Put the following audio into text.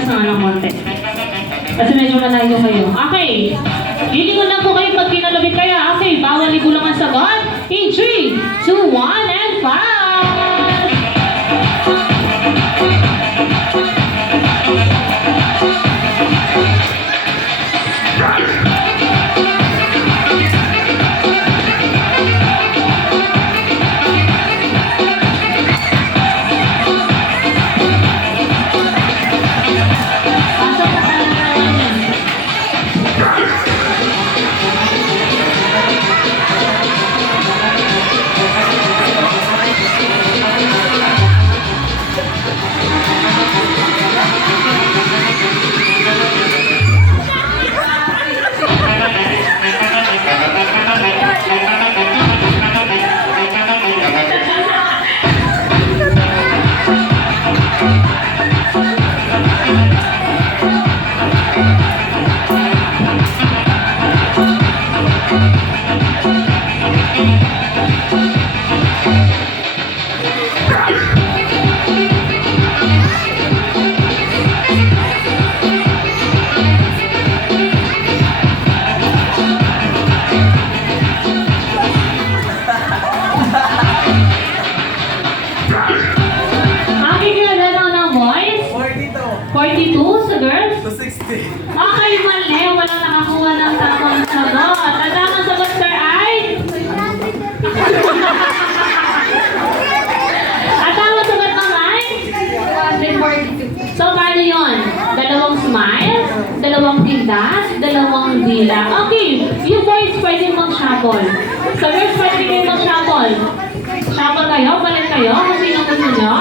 Relax na lang konti. Kasi medyo malayo kayo. Okay. Lilingon lang po kayo pag kinalabit kaya. Okay, bawal ligo lang ang sagot. In 3, 2, 1, and 5! Okay, kilala na ng boys? 42 sa girls? 260. Okay, mali. Walang nakakuha ng tamang sagot. Ang tamang sagot, sir, ay? Ang tamang sagot ng ay? 142. So, paano yun? Dalawang smile, dalawang tindas, dalawang dila. Okay, yung boys pwede mag-shuffle. Sa girls pwede kayo mag-shuffle. Shuffle kayo, balik kayo, kung sino gusto nyo.